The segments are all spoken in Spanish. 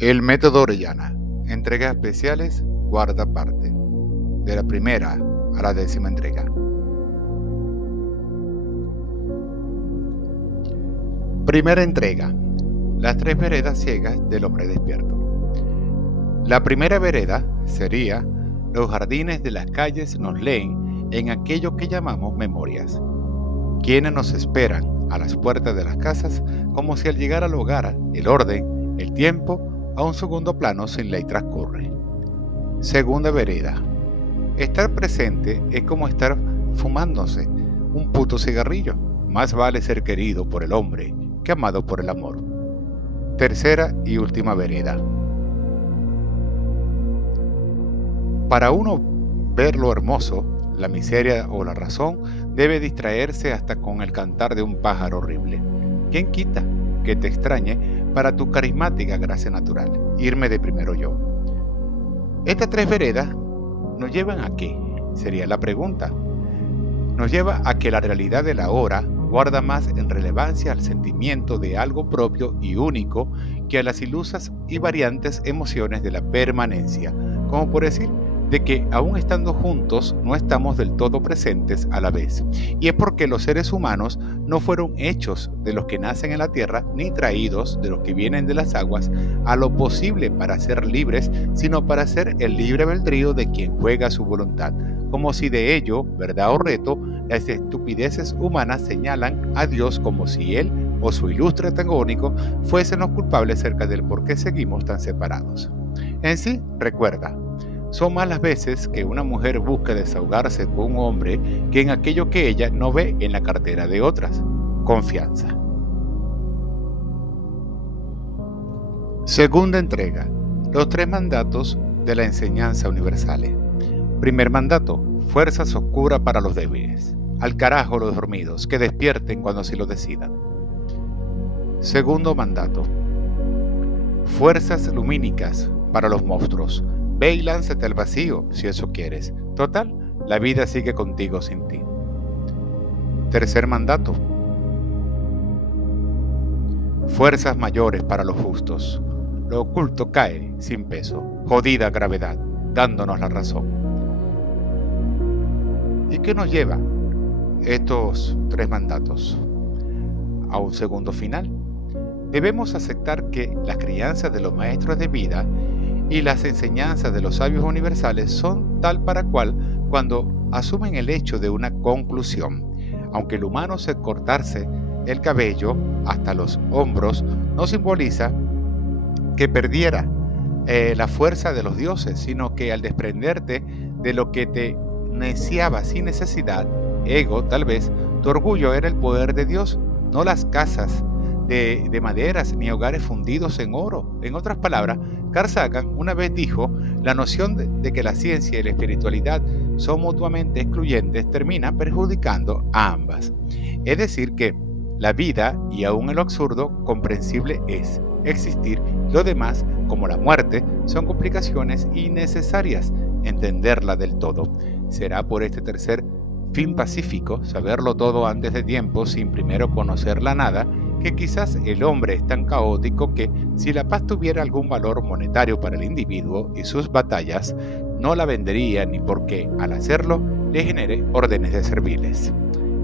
El método Orellana. Entregas especiales, cuarta parte. De la primera a la 10ª entrega. Primera entrega. Las 3 veredas ciegas del hombre despierto. La primera vereda sería: los jardines de las calles nos leen en aquello que llamamos memorias. Quienes nos esperan a las puertas de las casas, como si al llegar al hogar el orden, el tiempo, a un segundo plano sin ley transcurre. Segunda vereda. Estar presente es como estar fumándose un puto cigarrillo. Más vale ser querido por el hombre que amado por el amor. Tercera y última vereda. Para uno ver lo hermoso, la miseria o la razón, debe distraerse hasta con el cantar de un pájaro horrible. ¿Quién quita que te extrañe para tu carismática gracia natural? Irme de primero yo. Estas 3 veredas ¿nos llevan a qué? Sería la pregunta. Nos lleva a que la realidad de la hora guarda más en relevancia al sentimiento de algo propio y único que a las ilusas y variantes emociones de la permanencia, como por decir de que aún estando juntos no estamos del todo presentes a la vez. Y es porque los seres humanos no fueron hechos de los que nacen en la tierra, ni traídos de los que vienen de las aguas a lo posible para ser libres, sino para ser el libre albedrío de quien juega su voluntad. Como si de ello, verdad o reto, las estupideces humanas señalan a Dios como si Él o su ilustre antagónico fuesen los culpables acerca del por qué seguimos tan separados. En sí, recuerda, son más las veces que una mujer busca desahogarse con un hombre que en aquello que ella no ve en la cartera de otras: confianza. Segunda entrega. Los 3 mandatos de la enseñanza universales. Primer mandato: fuerzas oscuras para los débiles. Al carajo los dormidos, que despierten cuando así lo decidan. Segundo mandato: fuerzas lumínicas para los monstruos. Ve y lánzate al vacío si eso quieres. Total, la vida sigue contigo sin ti. Tercer mandato: fuerzas mayores para los justos. Lo oculto cae sin peso. Jodida gravedad, dándonos la razón. ¿Y qué nos lleva estos 3 mandatos? A un segundo final. Debemos aceptar que las crianzas de los maestros de vida y las enseñanzas de los sabios universales son tal para cual cuando asumen el hecho de una conclusión. Aunque el humano se cortarse el cabello hasta los hombros no simboliza que perdiera la fuerza de los dioses, sino que al desprenderte de lo que te neciaba sin necesidad, ego tal vez, tu orgullo era el poder de Dios, no las casas de maderas ni hogares fundidos en oro. En otras palabras, Carl Sagan una vez dijo: la noción de que la ciencia y la espiritualidad son mutuamente excluyentes termina perjudicando a ambas. Es decir que la vida, y aún en lo absurdo, comprensible es existir. Lo demás, como la muerte, son complicaciones innecesarias entenderla del todo. Será por este tercer fin pacífico, saberlo todo antes de tiempo sin primero conocer la nada, que quizás el hombre es tan caótico que, si la paz tuviera algún valor monetario para el individuo y sus batallas, no la vendería ni porque, al hacerlo, le genere órdenes de serviles.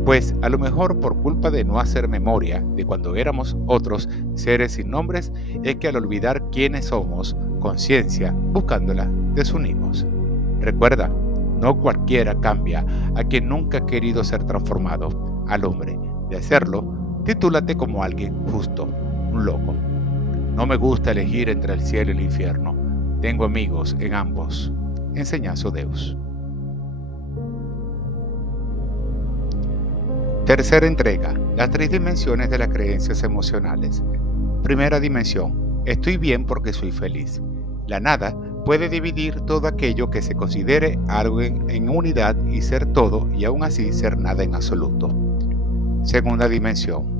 Pues a lo mejor por culpa de no hacer memoria de cuando éramos otros seres sin nombres, es que al olvidar quiénes somos, conciencia, buscándola, desunimos. Recuerda, no cualquiera cambia a quien nunca ha querido ser transformado. Al hombre, de hacerlo, titúlate como alguien justo, un loco. No me gusta elegir entre el cielo y el infierno. Tengo amigos en ambos. Enseñazo Deus. Tercera entrega. Las 3 dimensiones de las creencias emocionales. Primera dimensión. Estoy bien porque soy feliz. La nada puede dividir todo aquello que se considere algo en unidad y ser todo, y aún así ser nada en absoluto. Segunda dimensión.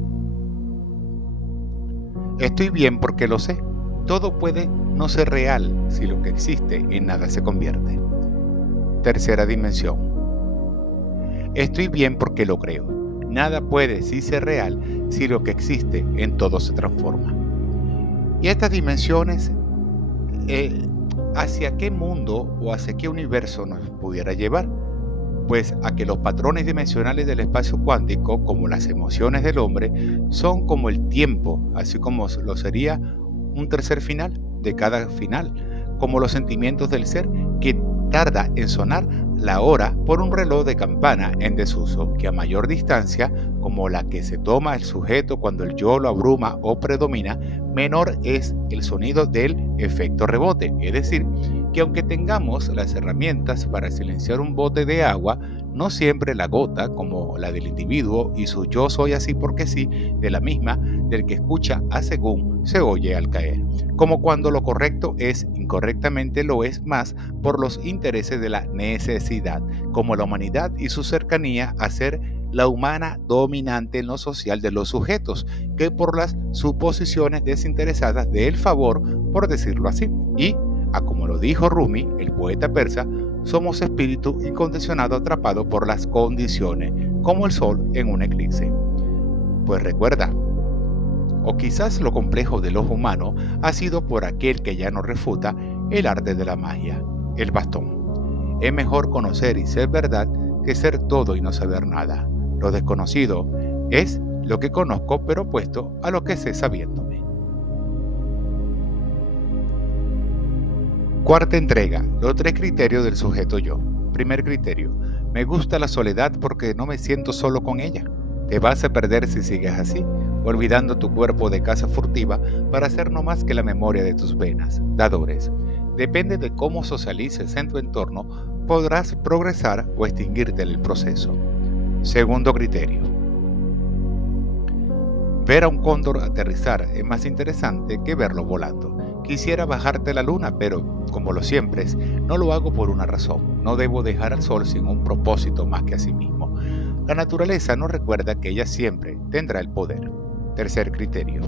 Estoy bien porque lo sé. Todo puede no ser real si lo que existe en nada se convierte. Tercera dimensión. Estoy bien porque lo creo. Nada puede sí ser real si lo que existe en todo se transforma. Y estas dimensiones ¿hacia qué mundo o hacia qué universo nos pudiera llevar? Pues a que los patrones dimensionales del espacio cuántico, como las emociones del hombre, son como el tiempo, así como lo sería un tercer final de cada final, como los sentimientos del ser que tarda en sonar la hora por un reloj de campana en desuso, que a mayor distancia, como la que se toma el sujeto cuando el yo lo abruma o predomina, menor es el sonido del efecto rebote, es decir, que aunque tengamos las herramientas para silenciar un bote de agua, no siempre la gota, como la del individuo y su yo soy así porque sí, de la misma, del que escucha a según se oye al caer. Como cuando lo correcto es incorrectamente lo es más por los intereses de la necesidad, como la humanidad y su cercanía a ser la humana dominante en lo social de los sujetos, que por las suposiciones desinteresadas del favor, por decirlo así, y como lo dijo Rumi, el poeta persa, somos espíritu incondicionado atrapado por las condiciones, como el sol en un eclipse. Pues recuerda, o quizás lo complejo del ojo humano ha sido por aquel que ya no refuta el arte de la magia, el bastón. Es mejor conocer y ser verdad que ser todo y no saber nada. Lo desconocido es lo que conozco pero opuesto a lo que sé sabiéndome. Cuarta entrega, los 3 criterios del sujeto yo. Primer criterio, me gusta la soledad porque no me siento solo con ella. Te vas a perder si sigues así, olvidando tu cuerpo de caza furtiva para ser no más que la memoria de tus venas, dadores. Depende de cómo socialices en tu entorno, podrás progresar o extinguirte en el proceso. Segundo criterio, ver a un cóndor aterrizar es más interesante que verlo volando. Quisiera bajarte la luna, pero, como lo siempre, no lo hago por una razón. No debo dejar al sol sin un propósito más que a sí mismo. La naturaleza nos recuerda que ella siempre tendrá el poder. Tercer criterio,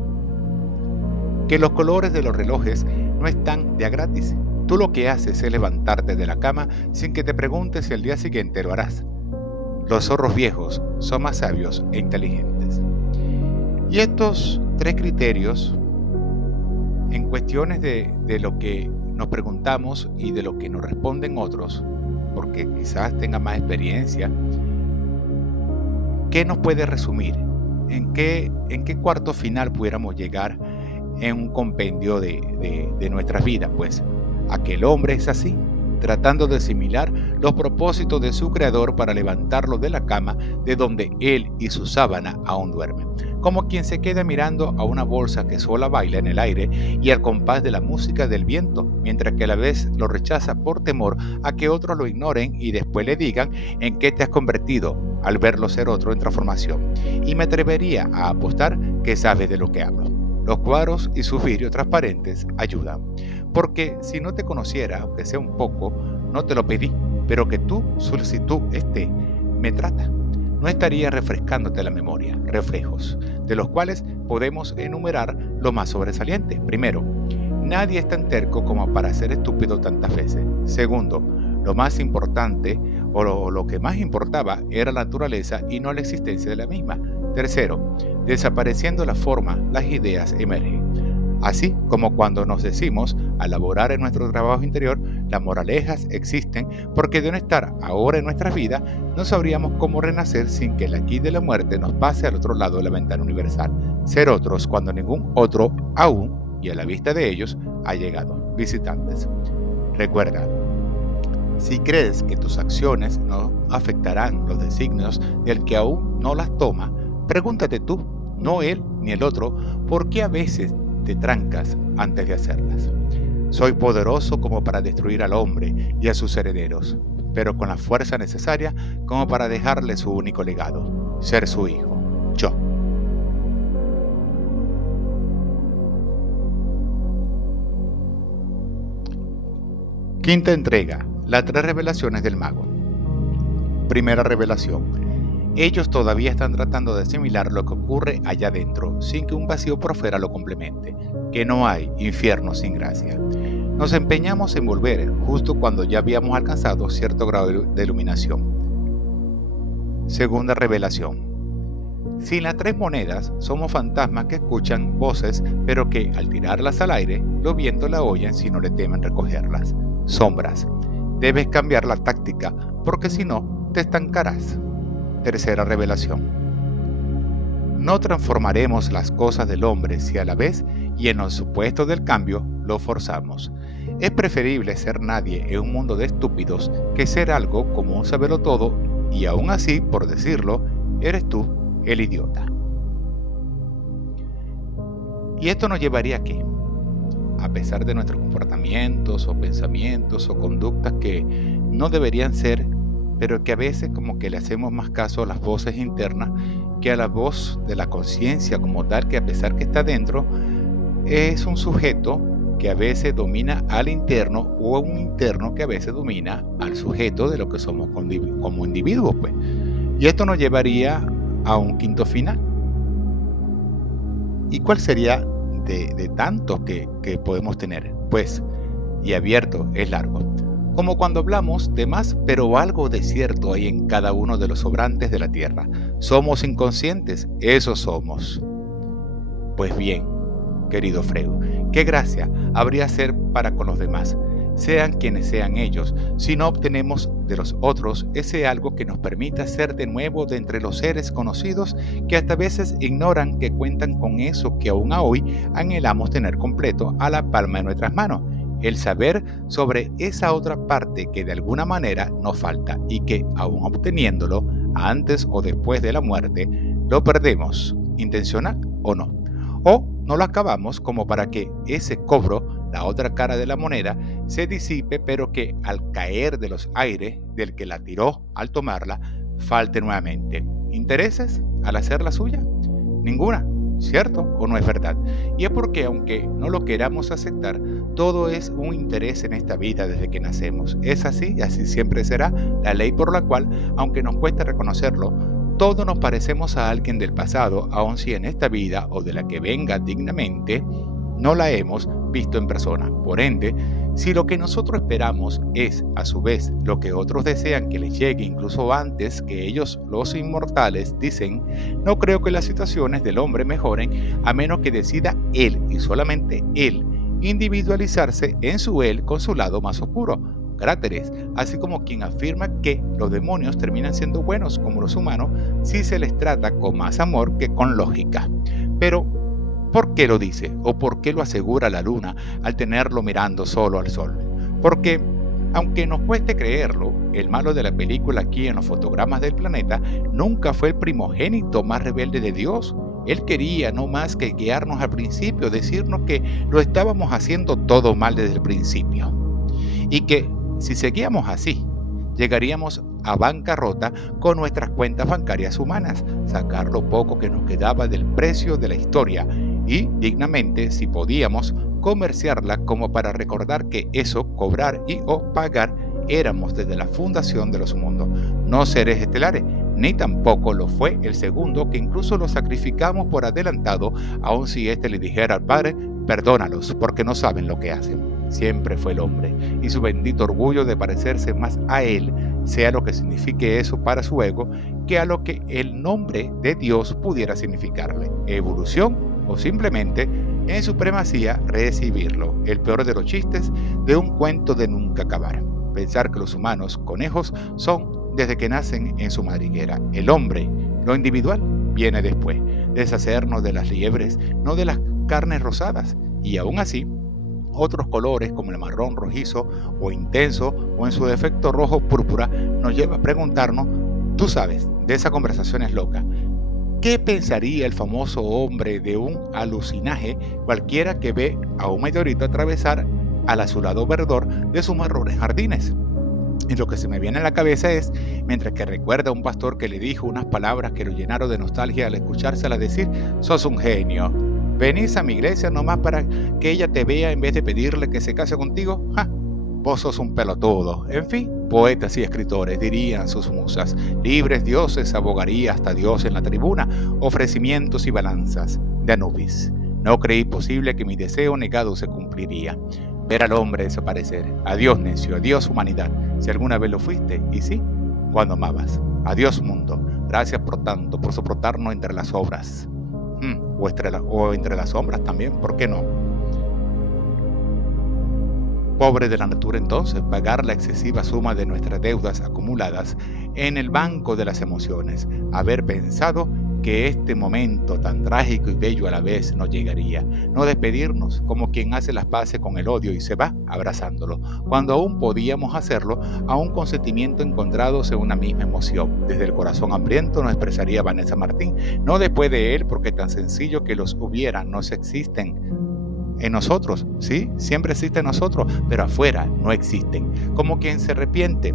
que los colores de los relojes no están de a gratis. Tú lo que haces es levantarte de la cama sin que te preguntes si al día siguiente lo harás. Los zorros viejos son más sabios e inteligentes. Y estos 3 criterios, en cuestiones de lo que nos preguntamos y de lo que nos responden otros, porque quizás tenga más experiencia, ¿qué nos puede resumir? ¿En qué cuarto final pudiéramos llegar en un compendio de nuestras vidas? Pues a que el hombre es así, tratando de asimilar los propósitos de su creador para levantarlo de la cama de donde él y su sábana aún duermen, como quien se queda mirando a una bolsa que sola baila en el aire y al compás de la música del viento, mientras que a la vez lo rechaza por temor a que otros lo ignoren y después le digan en qué te has convertido al verlo ser otro en transformación. Y me atrevería a apostar que sabes de lo que hablo. Los cuadros y sus vidrios transparentes ayudan. Porque si no te conociera, aunque sea un poco, no te lo pedí, pero que tu solicitud me trata. No estaría refrescándote la memoria, reflejos, de los cuales podemos enumerar lo más sobresaliente. Primero, nadie es tan terco como para ser estúpido tantas veces. Segundo, lo más importante o lo que más importaba era la naturaleza y no la existencia de la misma. Tercero, desapareciendo la forma, las ideas emergen. Así como cuando nos decimos, al laborar en nuestro trabajo interior, las moralejas existen porque de no estar ahora en nuestras vidas, no sabríamos cómo renacer sin que el aquí de la muerte nos pase al otro lado de la ventana universal. Ser otros cuando ningún otro aún, y a la vista de ellos, ha llegado. Visitantes. Recuerda, si crees que tus acciones no afectarán los designios del que aún no las toma, pregúntate tú, no él ni el otro, por qué a veces te trancas antes de hacerlas. Soy poderoso como para destruir al hombre y a sus herederos, pero con la fuerza necesaria como para dejarle su único legado, ser su hijo, yo. Quinta entrega, las 3 revelaciones del mago. Primera revelación. Ellos todavía están tratando de asimilar lo que ocurre allá adentro, sin que un vacío por fuera lo complemente, que no hay infierno sin gracia. Nos empeñamos en volver justo cuando ya habíamos alcanzado cierto grado de iluminación. Segunda revelación. Sin las tres monedas, somos fantasmas que escuchan voces, pero que al tirarlas al aire, los vientos la oyen si no le temen recogerlas. Sombras. Debes cambiar la táctica, porque si no, te estancarás. Tercera revelación. No transformaremos las cosas del hombre si a la vez y en los supuestos del cambio lo forzamos. Es preferible ser nadie en un mundo de estúpidos que ser algo como un sabelotodo y aún así, por decirlo, eres tú el idiota. ¿Y esto nos llevaría a qué? A pesar de nuestros comportamientos o pensamientos o conductas que no deberían ser, pero que a veces como que le hacemos más caso a las voces internas que a la voz de la conciencia como tal, que a pesar que está dentro, es un sujeto que a veces domina al interno o un interno que a veces domina al sujeto de lo que somos como individuos, pues. Y esto nos llevaría a un quinto final. ¿Y cuál sería de tantos que podemos tener? Pues, y abierto, es largo. Como cuando hablamos de más, pero algo de cierto hay en cada uno de los sobrantes de la tierra. Somos inconscientes, eso somos. Pues bien, querido Freud, qué gracia habría ser para con los demás, sean quienes sean ellos, si no obtenemos de los otros ese algo que nos permita ser de nuevo de entre los seres conocidos que hasta veces ignoran que cuentan con eso que aún a hoy anhelamos tener completo a la palma de nuestras manos, el saber sobre esa otra parte que de alguna manera nos falta y que aún obteniéndolo antes o después de la muerte, lo perdemos, intencional o no. O no lo acabamos como para que ese cobro, la otra cara de la moneda, se disipe, pero que al caer de los aires del que la tiró al tomarla, falte nuevamente. ¿Intereses al hacerla suya? Ninguna, ¿cierto o no es verdad? Y es porque aunque no lo queramos aceptar, todo es un interés en esta vida desde que nacemos. Es así y así siempre será la ley por la cual, aunque nos cueste reconocerlo, todos nos parecemos a alguien del pasado, aun si en esta vida o de la que venga dignamente, no la hemos visto en persona. Por ende, si lo que nosotros esperamos es, a su vez, lo que otros desean que les llegue incluso antes que ellos, los inmortales, dicen, no creo que las situaciones del hombre mejoren a menos que decida él y solamente él individualizarse en su él con su lado más oscuro. Cráteres, así como quien afirma que los demonios terminan siendo buenos como los humanos si se les trata con más amor que con lógica. Pero, ¿por qué lo dice? ¿O por qué lo asegura la luna al tenerlo mirando solo al sol? Porque, aunque nos cueste creerlo, el malo de la película aquí en los fotogramas del planeta nunca fue el primogénito más rebelde de Dios. Él quería no más que guiarnos al principio, decirnos que lo estábamos haciendo todo mal desde el principio. Y que, si seguíamos así, llegaríamos a bancarrota con nuestras cuentas bancarias humanas, sacar lo poco que nos quedaba del precio de la historia y, dignamente, si podíamos, comerciarla como para recordar que eso, cobrar y o pagar, éramos desde la fundación de los mundos, no seres estelares, ni tampoco lo fue el segundo que incluso lo sacrificamos por adelantado, aun si éste le dijera al Padre, perdónalos porque no saben lo que hacen. Siempre fue el hombre, y su bendito orgullo de parecerse más a él, sea lo que signifique eso para su ego, que a lo que el nombre de Dios pudiera significarle, evolución o simplemente, en supremacía, recibirlo, el peor de los chistes de un cuento de nunca acabar. Pensar que los humanos, conejos, son desde que nacen en su madriguera. El hombre, lo individual, viene después, deshacernos de las liebres, no de las carnes rosadas, y aún así, otros colores como el marrón rojizo o intenso o en su defecto rojo púrpura nos lleva a preguntarnos, tú sabes, de esas conversaciones locas, ¿qué pensaría el famoso hombre de un alucinaje cualquiera que ve a un meteorito atravesar al azulado verdor de sus marrones jardines? Y lo que se me viene a la cabeza es, mientras que recuerda a un pastor que le dijo unas palabras que lo llenaron de nostalgia al escuchárselas decir, sos un genio. ¿Venís a mi iglesia nomás para que ella te vea en vez de pedirle que se case contigo? ¡Ja! Vos sos un pelotudo. En fin, poetas y escritores dirían sus musas, libres dioses abogaría hasta Dios en la tribuna, ofrecimientos y balanzas de Anubis. No creí posible que mi deseo negado se cumpliría. Ver al hombre desaparecer. Adiós necio, adiós humanidad, si alguna vez lo fuiste, y sí, cuando amabas. Adiós mundo. Gracias por tanto, por soportarnos entre las obras. O entre las sombras también, ¿por qué no? Pobre de la natura entonces, pagar la excesiva suma de nuestras deudas acumuladas en el banco de las emociones, haber pensado que este momento tan trágico y bello a la vez no llegaría, no despedirnos como quien hace las paces con el odio y se va abrazándolo, cuando aún podíamos hacerlo, aún con sentimientos encontrados en una misma emoción. Desde el corazón hambriento nos expresaría Vanessa Martín, no después de él, porque tan sencillo que los hubiera no se existen en nosotros, ¿sí? Siempre existe en nosotros, pero afuera no existen. Como quien se arrepiente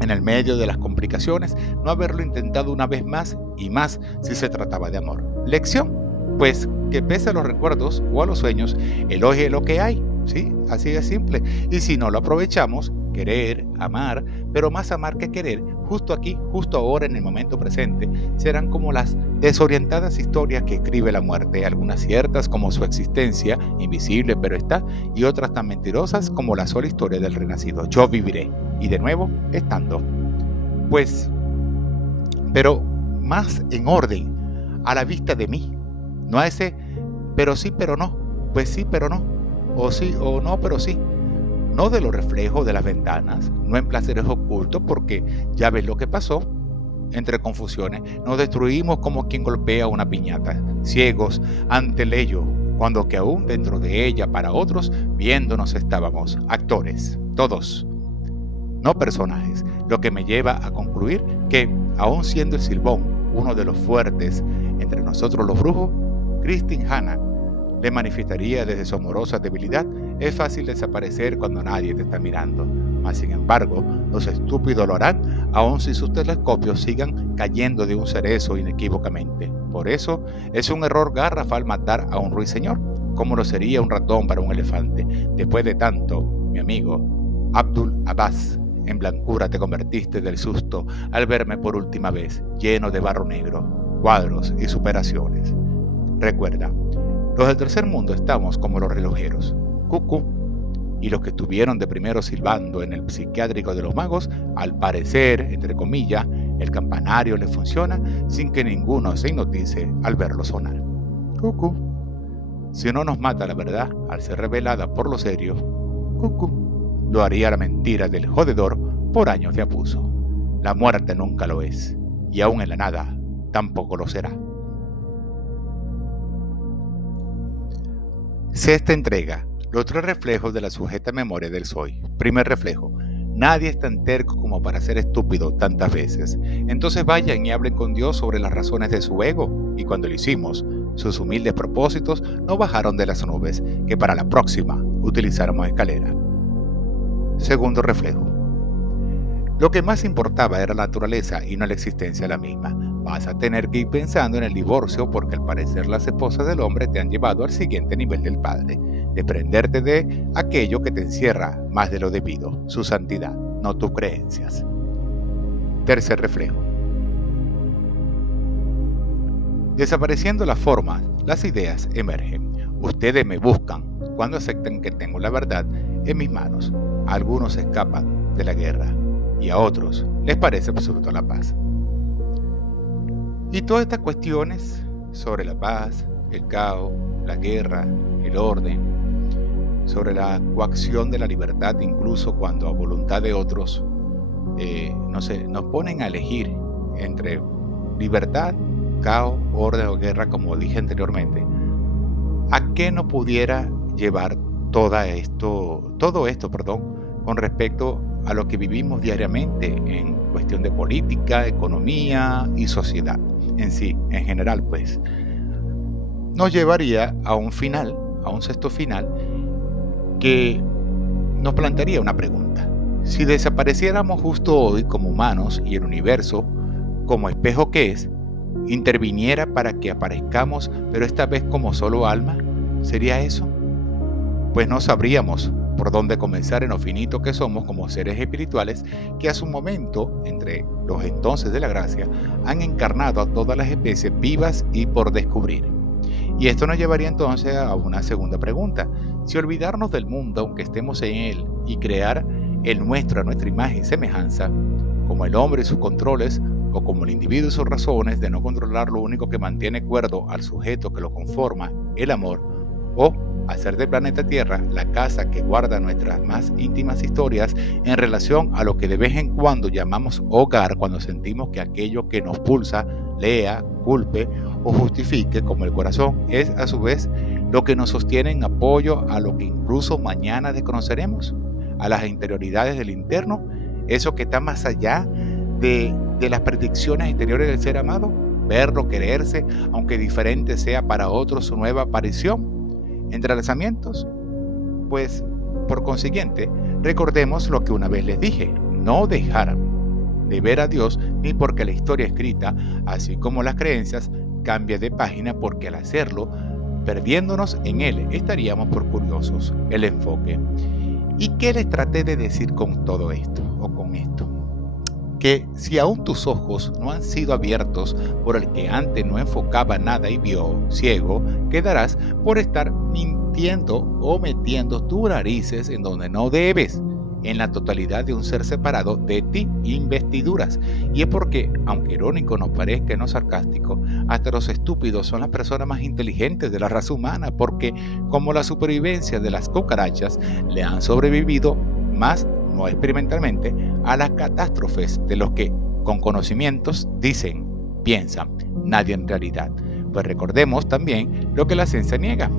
en el medio de las complicaciones, no haberlo intentado una vez más y más si se trataba de amor. Lección, pues que pese a los recuerdos o a los sueños, elogie lo que hay, ¿sí? Así de simple. Y si no lo aprovechamos, querer, amar, pero más amar que querer, justo aquí, justo ahora, en el momento presente, serán como las desorientadas historias que escribe la muerte, algunas ciertas como su existencia, invisible pero está, y otras tan mentirosas como la sola historia del renacido. Yo viviré, y de nuevo, estando. Pues, pero más en orden, a la vista de mí, no a ese, pero sí, pero no, pues sí, pero no, o sí, o no, pero sí. No de los reflejos de las ventanas, no en placeres ocultos, porque ya ves lo que pasó. Entre confusiones, nos destruimos como quien golpea una piñata, ciegos ante el ello, cuando que aún dentro de ella para otros, viéndonos estábamos, actores, todos, no personajes, lo que me lleva a concluir que, aun siendo el Silbón uno de los fuertes entre nosotros los brujos, Christine Hanna le manifestaría desde su amorosa debilidad. Es fácil desaparecer cuando nadie te está mirando, mas sin embargo, los estúpidos lo harán, aun si sus telescopios sigan cayendo de un cerezo inequívocamente. Por eso, es un error garrafal matar a un ruiseñor, como lo sería un ratón para un elefante. Después de tanto, mi amigo, Abdul Abbas, en blancura te convertiste del susto al verme por última vez, lleno de barro negro, cuadros y superaciones. Recuerda, los del tercer mundo estamos como los relojeros, cucú, y los que estuvieron de primero silbando en el psiquiátrico de los magos, al parecer, entre comillas, el campanario les funciona sin que ninguno se hipnotice al verlo sonar. Cucú. Si no nos mata la verdad al ser revelada por lo serio, cucú, lo haría la mentira del jodedor por años de abuso. La muerte nunca lo es, y aún en la nada tampoco lo será. Sexta entrega. Los tres reflejos de la sujeta memoria del soy. Primer reflejo. Nadie es tan terco como para ser estúpido tantas veces. Entonces vayan y hablen con Dios sobre las razones de su ego. Y cuando lo hicimos, sus humildes propósitos no bajaron de las nubes, que para la próxima utilizáramos escalera. Segundo reflejo. Lo que más importaba era la naturaleza y no la existencia de la misma. Vas a tener que ir pensando en el divorcio porque al parecer las esposas del hombre te han llevado al siguiente nivel del padre, desprenderte de aquello que te encierra más de lo debido, su santidad, no tus creencias. Tercer reflejo. Desapareciendo las formas, las ideas emergen. Ustedes me buscan cuando aceptan que tengo la verdad en mis manos. A algunos escapan de la guerra y a otros les parece absoluta la paz. Y todas estas cuestiones sobre la paz, el caos, la guerra, el orden, sobre la coacción de la libertad, incluso cuando a voluntad de otros, nos ponen a elegir entre libertad, caos, orden o guerra, como dije anteriormente. ¿A qué nos pudiera llevar todo esto, con respecto a lo que vivimos diariamente en cuestión de política, economía y sociedad en sí, en general, pues? Nos llevaría a un final, a un sexto final, que nos plantearía una pregunta. Si desapareciéramos justo hoy como humanos y el universo, como espejo que es, interviniera para que aparezcamos, pero esta vez como solo alma, ¿sería eso? Pues no sabríamos por dónde comenzar en lo finito que somos como seres espirituales que a su momento, entre los entonces de la gracia, han encarnado a todas las especies vivas y por descubrir. Y esto nos llevaría entonces a una segunda pregunta. Si olvidarnos del mundo, aunque estemos en él, y crear el nuestro a nuestra imagen y semejanza, como el hombre y sus controles, o como el individuo y sus razones de no controlar lo único que mantiene cuerdo al sujeto que lo conforma, el amor, o hacer del planeta Tierra la casa que guarda nuestras más íntimas historias en relación a lo que de vez en cuando llamamos hogar cuando sentimos que aquello que nos pulsa, lea, culpe o justifique como el corazón es a su vez lo que nos sostiene en apoyo a lo que incluso mañana desconoceremos, a las interioridades del interno, eso que está más allá de las predicciones exteriores del ser amado, verlo, quererse, aunque diferente sea para otros su nueva aparición. Entrelazamientos, pues por consiguiente, recordemos lo que una vez les dije, no dejar de ver a Dios ni porque la historia escrita, así como las creencias, cambie de página porque al hacerlo, perdiéndonos en él, estaríamos por curiosos el enfoque. ¿Y qué les traté de decir con todo esto o con esto? Que si aún tus ojos no han sido abiertos por el que antes no enfocaba nada y vio, ciego, quedarás por estar mintiendo o metiendo tus narices en donde no debes, en la totalidad de un ser separado de ti, investiduras. Y es porque, aunque irónico nos parezca y no sarcástico, hasta los estúpidos son las personas más inteligentes de la raza humana, porque como la supervivencia de las cucarachas le han sobrevivido más no experimentalmente, a las catástrofes de los que, con conocimientos, dicen, piensan, nadie en realidad. Pues recordemos también lo que la ciencia niega.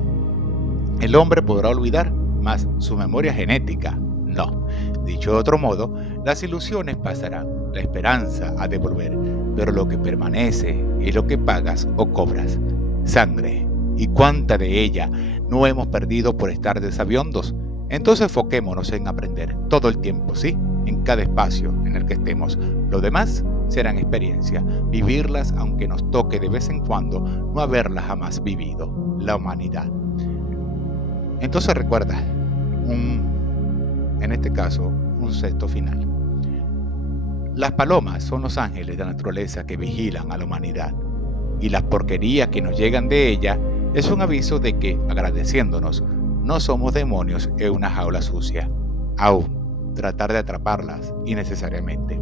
El hombre podrá olvidar, mas su memoria genética no. Dicho de otro modo, las ilusiones pasarán, la esperanza ha de volver, pero lo que permanece es lo que pagas o cobras. Sangre. ¿Y cuánta de ella no hemos perdido por estar desabiondos? Entonces enfoquémonos en aprender todo el tiempo, ¿sí? En cada espacio en el que estemos. Lo demás serán experiencias, vivirlas aunque nos toque de vez en cuando no haberlas jamás vivido, la humanidad. Entonces recuerda, en este caso, un sexto final. Las palomas son los ángeles de la naturaleza que vigilan a la humanidad, y las porquerías que nos llegan de ella es un aviso de que, agradeciéndonos, no somos demonios en una jaula sucia. Aún, tratar de atraparlas innecesariamente.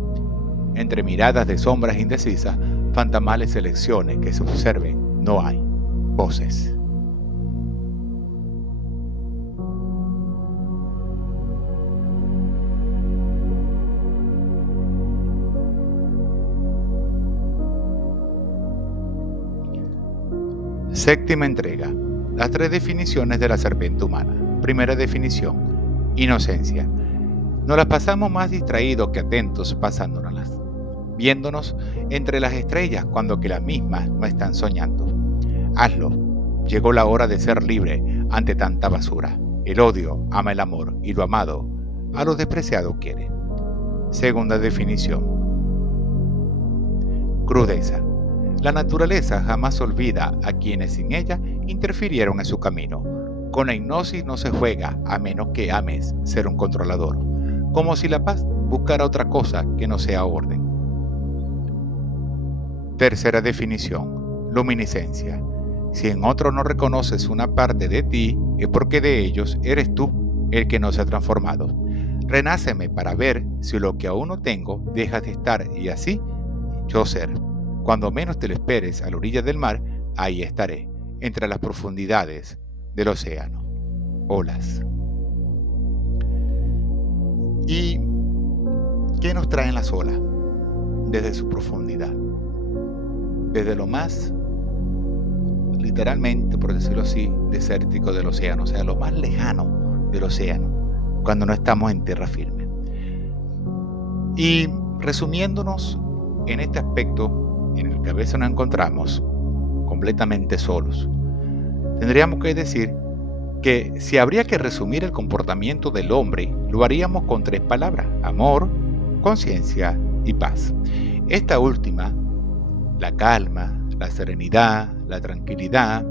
Entre miradas de sombras indecisas, fantasmales elecciones que se observen, no hay voces. Séptima entrega. Las 3 definiciones de la serpiente humana. Primera definición. Inocencia. Nos las pasamos más distraídos que atentos pasándonoslas, viéndonos entre las estrellas cuando que las mismas no están soñando. Hazlo. Llegó la hora de ser libre ante tanta basura. El odio ama el amor y lo amado a lo despreciado quiere. Segunda definición. Crudeza. La naturaleza jamás olvida a quienes sin ella interfirieron en su camino. Con la hipnosis no se juega a menos que ames ser un controlador, como si la paz buscara otra cosa que no sea orden. Tercera definición, luminiscencia. Si en otro no reconoces una parte de ti, es porque de ellos eres tú el que no se ha transformado. Renáceme para ver si lo que aún no tengo deja de estar y así yo ser. Cuando menos te lo esperes a la orilla del mar, ahí estaré, entre las profundidades del océano. Olas. ¿Y qué nos traen las olas? Desde su profundidad. Desde lo más, literalmente, por decirlo así, desértico del océano, o sea, lo más lejano del océano, cuando no estamos en tierra firme. Y resumiéndonos en este aspecto, en el que a veces nos encontramos completamente solos, tendríamos que decir que si habría que resumir el comportamiento del hombre, lo haríamos con 3 palabras: amor, conciencia y paz. Esta última, la calma, la serenidad, la tranquilidad,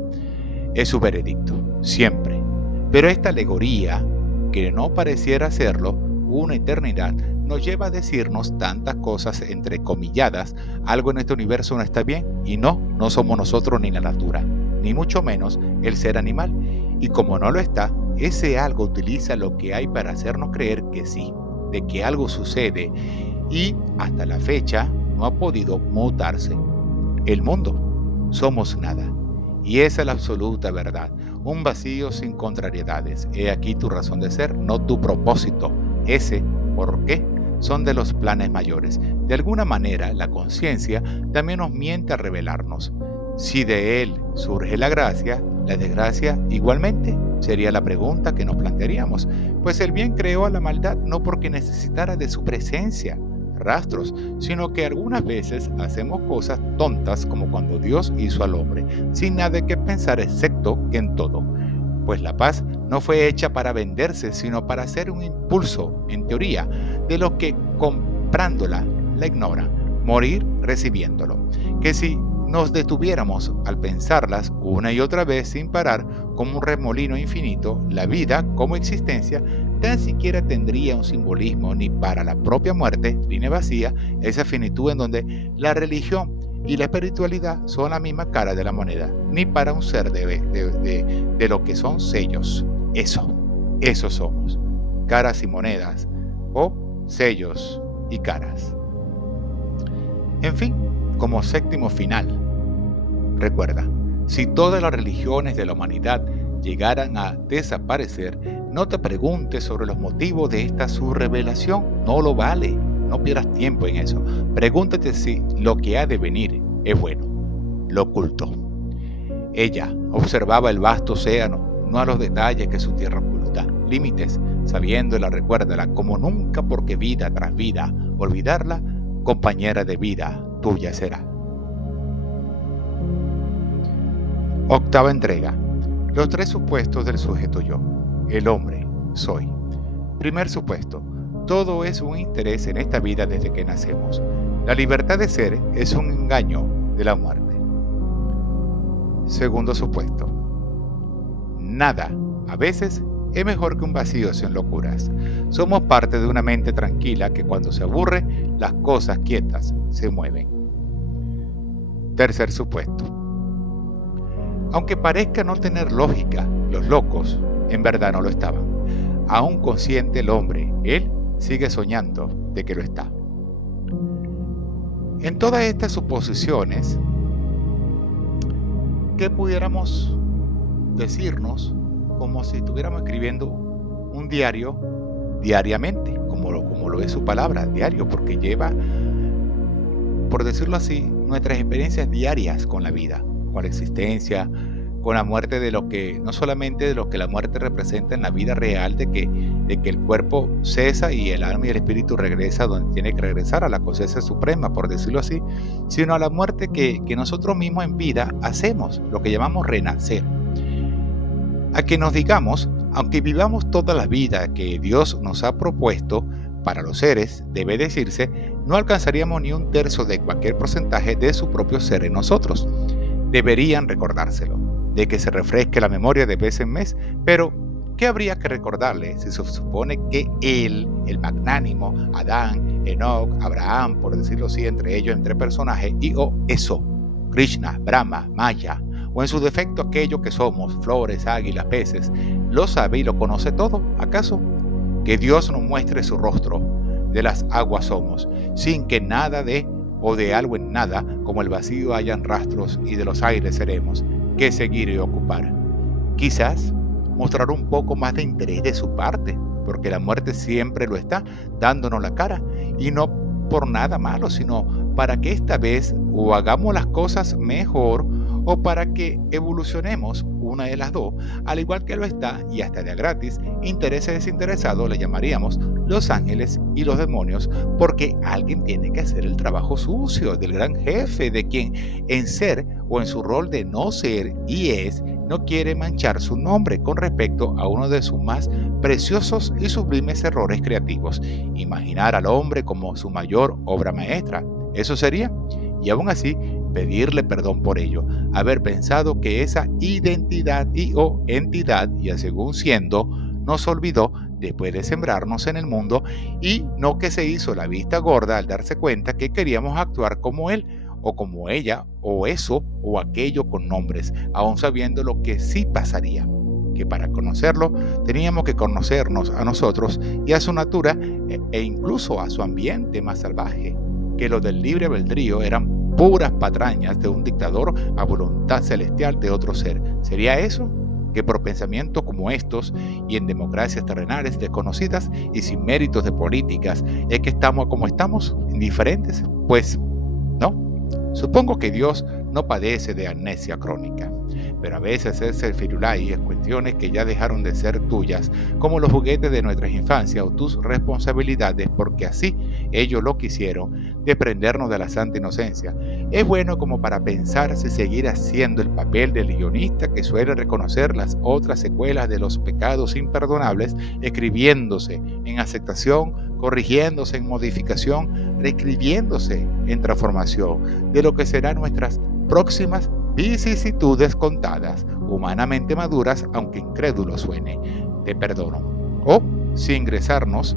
es su veredicto, siempre. Pero esta alegoría, que no pareciera serlo, una eternidad, nos lleva a decirnos tantas cosas entrecomilladas. Algo en este universo no está bien, y no somos nosotros ni la natura, ni mucho menos el ser animal. Y como no lo está, ese algo utiliza lo que hay para hacernos creer que sí, de que algo sucede. Y hasta la fecha, no ha podido mutarse. El mundo, somos nada. Y esa es la absoluta verdad, un vacío sin contrariedades. He aquí tu razón de ser, no tu propósito. Ese, ¿por qué? Son de los planes mayores. De alguna manera, la conciencia también nos miente al revelarnos. Si de él surge la gracia, la desgracia igualmente sería la pregunta que nos plantearíamos, pues el bien creó a la maldad no porque necesitara de su presencia, rastros, sino que algunas veces hacemos cosas tontas como cuando Dios hizo al hombre, sin nada que pensar excepto que en todo. Pues la paz no fue hecha para venderse, sino para ser un impulso, en teoría, de los que comprándola la ignora, morir recibiéndolo. Que si nos detuviéramos al pensarlas una y otra vez sin parar, como un remolino infinito, la vida como existencia tan siquiera tendría un simbolismo ni para la propia muerte, línea vacía, esa finitud en donde la religión y la espiritualidad son la misma cara de la moneda, ni para un ser de lo que son sellos. Eso somos, caras y monedas, o sellos y caras. En fin, como séptimo final, recuerda, si todas las religiones de la humanidad llegaran a desaparecer, no te preguntes sobre los motivos de esta subrevelación, no lo vale, no pierdas tiempo en eso. Pregúntate si lo que ha de venir es bueno. Lo ocultó. Ella observaba el vasto océano, no a los detalles que su tierra oculta, límites, sabiéndola, recuérdala como nunca, porque vida tras vida, olvidarla, compañera de vida, tuya será. Octava entrega. Los tres supuestos del sujeto yo. El hombre, soy. Primer supuesto. Todo es un interés en esta vida desde que nacemos. La libertad de ser es un engaño de la muerte. Segundo supuesto. Nada, a veces, es mejor que un vacío sin locuras. Somos parte de una mente tranquila que cuando se aburre, las cosas quietas se mueven. Tercer supuesto. Aunque parezca no tener lógica, los locos en verdad no lo estaban. Aún consciente el hombre, él sigue soñando de que lo está. En todas estas suposiciones, ¿qué pudiéramos decirnos como si estuviéramos escribiendo un diario diariamente, como lo es su palabra, diario, porque lleva, por decirlo así, nuestras experiencias diarias con la vida, con la existencia, con la muerte, de lo que, no solamente de lo que la muerte representa en la vida real, de que el cuerpo cesa y el alma y el espíritu regresa donde tiene que regresar, a la conciencia suprema, por decirlo así, sino a la muerte que nosotros mismos en vida hacemos, lo que llamamos renacer. A que nos digamos, aunque vivamos toda la vida que Dios nos ha propuesto, para los seres, debe decirse, no alcanzaríamos ni un tercio de cualquier porcentaje de su propio ser en nosotros. Deberían recordárselo, de que se refresque la memoria de vez en mes, pero ¿qué habría que recordarle si se supone que él, el magnánimo, Adán, Enoch, Abraham, por decirlo así, entre ellos, entre personajes, y eso, Krishna, Brahma, Maya, o en su defecto aquello que somos, flores, águilas, peces, lo sabe y lo conoce todo? ¿Acaso? Que Dios nos muestre su rostro, de las aguas somos, sin que nada de o de algo en nada, como el vacío hayan rastros, y de los aires seremos, que seguir y ocupar. Quizás mostrar un poco más de interés de su parte, porque la muerte siempre lo está, dándonos la cara, y no por nada malo, sino para que esta vez o hagamos las cosas mejor, o para que evolucionemos, una de las dos, al igual que lo está, y hasta de a gratis, interés desinteresado le llamaríamos los ángeles y los demonios, porque alguien tiene que hacer el trabajo sucio del gran jefe, de quien en ser o en su rol de no ser y es, no quiere manchar su nombre con respecto a uno de sus más preciosos y sublimes errores creativos, imaginar al hombre como su mayor obra maestra. Eso sería, y aún así, pedirle perdón por ello, haber pensado que esa identidad y o entidad, y según siendo, nos olvidó después de sembrarnos en el mundo, y no que se hizo la vista gorda al darse cuenta que queríamos actuar como él, o como ella, o eso, o aquello con nombres, aún sabiendo lo que sí pasaría, que para conocerlo teníamos que conocernos a nosotros y a su natura e incluso a su ambiente más salvaje, que lo del libre albedrío eran puras patrañas de un dictador a voluntad celestial de otro ser. ¿Sería eso? Que por pensamientos como estos y en democracias terrenales desconocidas y sin méritos de políticas es que estamos como estamos, indiferentes. Pues no. Supongo que Dios no padece de amnesia crónica, pero a veces ese firulai es cuestiones que ya dejaron de ser tuyas, como los juguetes de nuestras infancias o tus responsabilidades, porque así ellos lo quisieron, desprendernos de la santa inocencia. Es bueno como para pensar si seguir haciendo el papel del guionista que suele reconocer las otras secuelas de los pecados imperdonables, escribiéndose en aceptación, corrigiéndose en modificación, reescribiéndose en transformación de lo que serán nuestras próximas vicisitudes contadas, humanamente maduras, aunque incrédulo suene. Te perdono. O si ingresarnos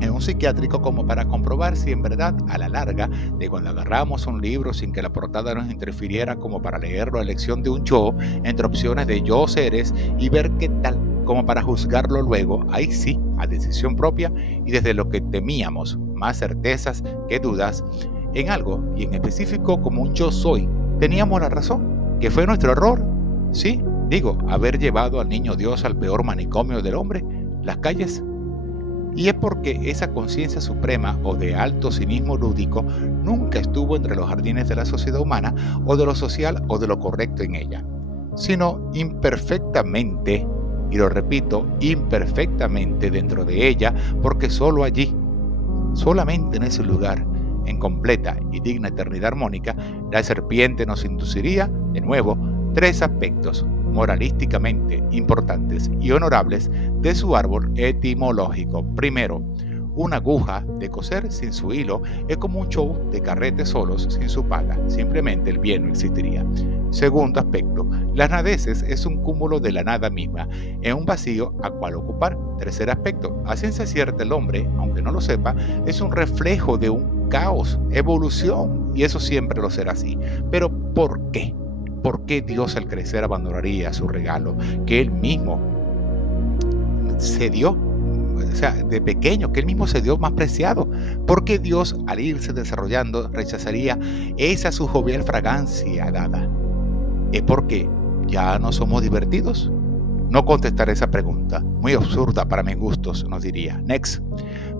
en un psiquiátrico como para comprobar si en verdad a la larga de cuando agarramos un libro sin que la portada nos interfiriera como para leerlo a elección de un yo entre opciones de yo seres y ver qué tal como para juzgarlo luego, ahí sí, a decisión propia y desde lo que temíamos, más certezas que dudas, en algo y en específico como un yo soy, teníamos la razón, que fue nuestro error, sí, digo, haber llevado al niño Dios al peor manicomio del hombre, las calles. Y es porque esa conciencia suprema o de alto cinismo lúdico nunca estuvo entre los jardines de la sociedad humana o de lo social o de lo correcto en ella, sino imperfectamente, y lo repito, imperfectamente dentro de ella, porque solo allí, solamente en ese lugar, en completa y digna eternidad armónica, la serpiente nos induciría, de nuevo, tres aspectos moralísticamente importantes y honorables de su árbol etimológico. Primero, una aguja de coser sin su hilo es como un show de carretes solos sin su paga, simplemente el bien no existiría. Segundo aspecto, las nadeces es un cúmulo de la nada misma, en un vacío a cual ocupar. Tercer aspecto, a ciencia cierta el hombre, aunque no lo sepa, es un reflejo de un caos, evolución, y eso siempre lo será así. Pero ¿por qué? ¿Por qué Dios al crecer abandonaría su regalo que Él mismo se dio? O sea, de pequeño, que Él mismo se dio más preciado. ¿Por qué Dios al irse desarrollando rechazaría esa su jovial fragancia dada? ¿Es porque ya no somos divertidos? No contestaré esa pregunta, muy absurda para mis gustos, nos diría. Next.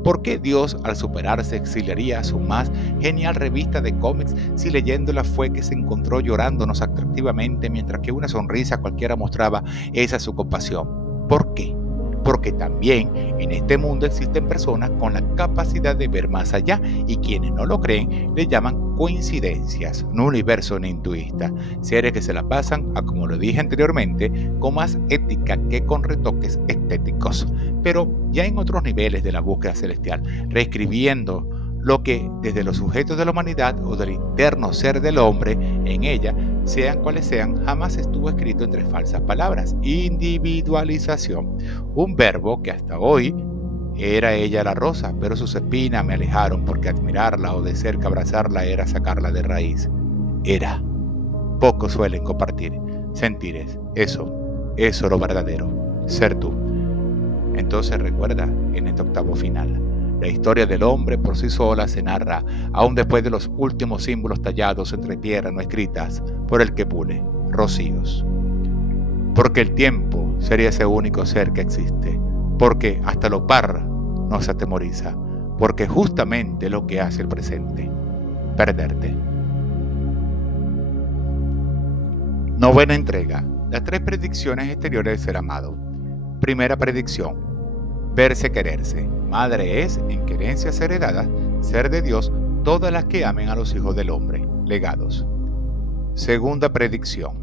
¿Por qué Dios al superarse exiliaría su más genial revista de cómics si leyéndola fue que se encontró llorándonos atractivamente mientras que una sonrisa cualquiera mostraba esa su compasión? ¿Por qué? Porque también en este mundo existen personas con la capacidad de ver más allá y quienes no lo creen le llaman coincidencias, un universo nintuista, seres que se la pasan a, como lo dije anteriormente, con más ética que con retoques estéticos, pero ya en otros niveles de la búsqueda celestial, reescribiendo lo que desde los sujetos de la humanidad o del interno ser del hombre en ella, sean cuales sean, jamás estuvo escrito entre falsas palabras. Individualización, un verbo que hasta hoy era ella la rosa, pero sus espinas me alejaron porque admirarla o de cerca abrazarla era sacarla de raíz. Era. Pocos suelen compartir sentires. Eso es lo verdadero. Ser tú. Entonces recuerda en este octavo final. La historia del hombre por sí sola se narra, aún después de los últimos símbolos tallados entre piedras no escritas por el que pule, rocíos. Porque el tiempo sería ese único ser que existe. Porque hasta lo par nos atemoriza. Porque justamente lo que hace el presente, perderte. Novena entrega. Las tres predicciones exteriores del ser amado. Primera predicción. Verse quererse. Madre es, en querencias heredadas, ser de Dios, todas las que amen a los hijos del hombre. Legados. Segunda predicción.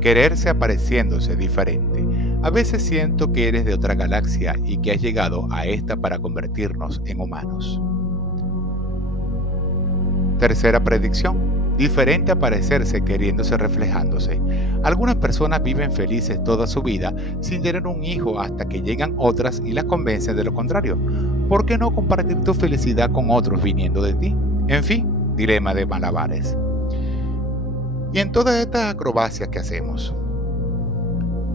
Quererse apareciéndose diferente. A veces siento que eres de otra galaxia y que has llegado a esta para convertirnos en humanos. Tercera predicción. Diferente a parecerse queriéndose reflejándose. Algunas personas viven felices toda su vida sin tener un hijo hasta que llegan otras y las convencen de lo contrario. ¿Por qué no compartir tu felicidad con otros viniendo de ti? En fin, dilema de malabares. Y en todas estas acrobacias que hacemos,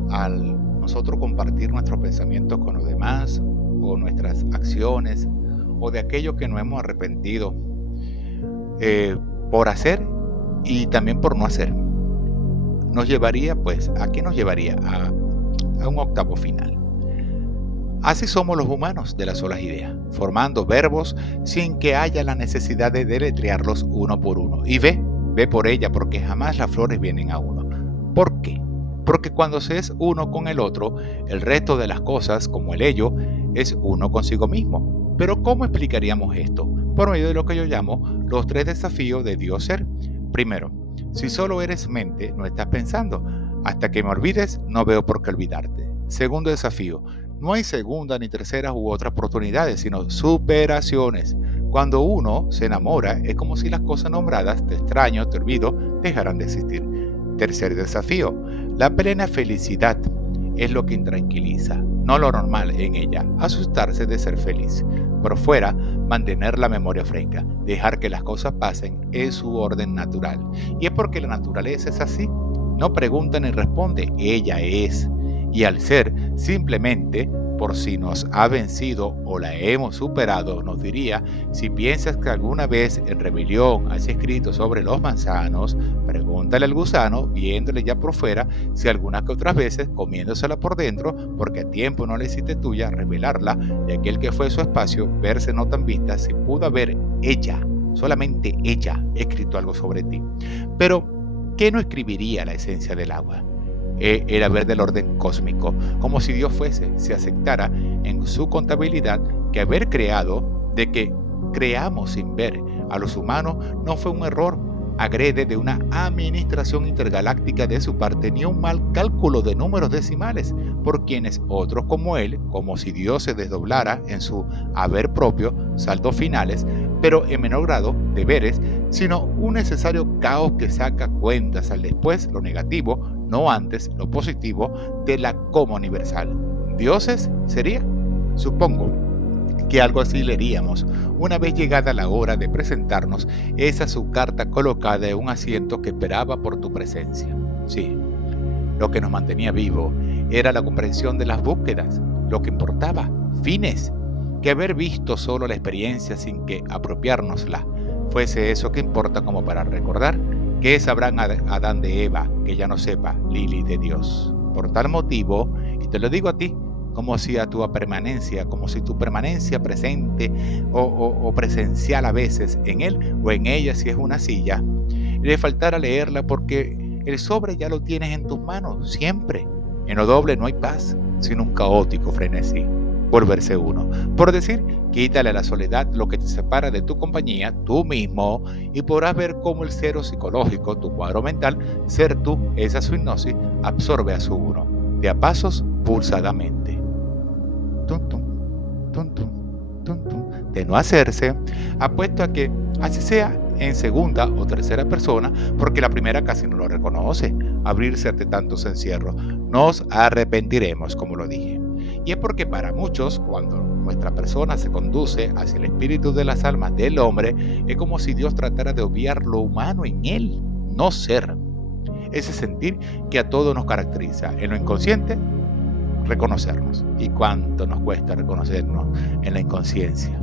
al nosotros compartir nuestros pensamientos con los demás o nuestras acciones o de aquello que no hemos arrepentido por hacer y también por no hacer. Nos llevaría, pues, ¿a qué nos llevaría? A un octavo final. Así somos los humanos de las solas ideas, formando verbos sin que haya la necesidad de deletrearlos uno por uno. Y ve por ella, porque jamás las flores vienen a uno. ¿Por qué? Porque cuando se es uno con el otro, el resto de las cosas, como el ello, es uno consigo mismo. Pero ¿cómo explicaríamos esto? Por medio de lo que yo llamo los 3 desafíos de Dios ser. Primero, si solo eres mente, no estás pensando. Hasta que me olvides, no veo por qué olvidarte. Segundo desafío, no hay segunda ni tercera u otras oportunidades, sino superaciones. Cuando uno se enamora, es como si las cosas nombradas, te extraño, te olvido, dejaran de existir. Tercer desafío, la plena felicidad es lo que intranquiliza, no lo normal en ella, asustarse de ser feliz. Por fuera, mantener la memoria fresca, dejar que las cosas pasen es su orden natural. Y es porque la naturaleza es así. No pregunta ni responde, ella es. Y al ser, simplemente, por si nos ha vencido o la hemos superado, nos diría, si piensas que alguna vez en rebelión has escrito sobre los manzanos, pregúntale al gusano, viéndole ya por fuera, si algunas que otras veces, comiéndosela por dentro, porque a tiempo no le hiciste tuya, revelarla, de aquel que fue su espacio, verse no tan vista, si pudo haber ella, solamente ella, escrito algo sobre ti. Pero, ¿qué no escribiría la esencia del agua? El haber del orden cósmico, como si Dios fuese, se aceptara en su contabilidad que haber creado, de que creamos sin ver a los humanos, no fue un error agrede de una administración intergaláctica de su parte, ni un mal cálculo de números decimales, por quienes otros como él, como si Dios se desdoblara en su haber propio, saldos finales, pero en menor grado, deberes, sino un necesario caos que saca cuentas al después lo negativo, no antes lo positivo, de la coma universal. ¿Dioses sería? Supongo que algo así leeríamos una vez llegada la hora de presentarnos esa su carta colocada en un asiento que esperaba por tu presencia. Sí, lo que nos mantenía vivo era la comprensión de las búsquedas, lo que importaba, fines, que haber visto solo la experiencia sin que apropiárnosla fuese eso que importa como para recordar que sabrán Adán de Eva, que ya no sepa Lili de Dios. Por tal motivo, y te lo digo a ti, como si a tu permanencia, como si tu permanencia presente o presencial a veces en él o en ella si es una silla, le faltara leerla porque el sobre ya lo tienes en tus manos, siempre. En lo doble no hay paz, sino un caótico frenesí. Volverse uno. Por decir, quítale a la soledad lo que te separa de tu compañía, tú mismo, y podrás ver cómo el cero psicológico, tu cuadro mental, ser tú, esa su hipnosis, absorbe a su uno, de a pasos pulsadamente. Tum, tum, tum, tum, tum, tum. De no hacerse, apuesto a que así sea en segunda o tercera persona, porque la primera casi no lo reconoce, abrirse ante tantos encierros. Nos arrepentiremos, como lo dije. Y es porque para muchos, cuando nuestra persona se conduce hacia el espíritu de las almas del hombre, es como si Dios tratara de obviar lo humano en él, no ser. Ese sentir que a todos nos caracteriza, en lo inconsciente, reconocernos. ¿Y cuánto nos cuesta reconocernos en la inconsciencia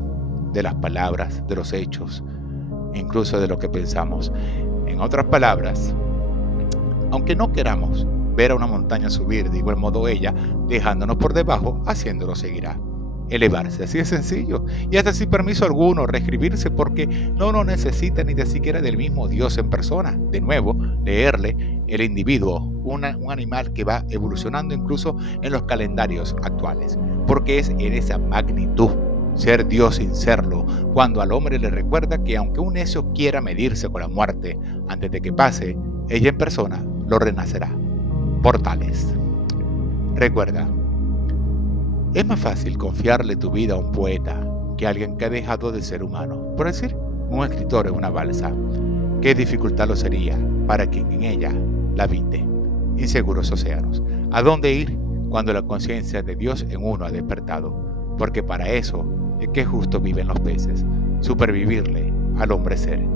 de las palabras, de los hechos, incluso de lo que pensamos? En otras palabras, aunque no queramos ver a una montaña subir de igual modo ella, dejándonos por debajo, haciéndolo seguirá. Elevarse, así de sencillo, y hasta sin permiso alguno, reescribirse porque no nos necesita ni de siquiera del mismo Dios en persona. De nuevo, leerle el individuo, un animal que va evolucionando incluso en los calendarios actuales, porque es en esa magnitud, ser Dios sin serlo, cuando al hombre le recuerda que aunque un necio quiera medirse con la muerte antes de que pase, ella en persona lo renacerá. Portales. Recuerda, es más fácil confiarle tu vida a un poeta que a alguien que ha dejado de ser humano. Por decir, un escritor en una balsa. Qué dificultad lo sería para quien en ella la habite. Inseguros océanos. ¿A dónde ir cuando la conciencia de Dios en uno ha despertado? Porque para eso es que justo viven los peces. Supervivirle al hombre ser.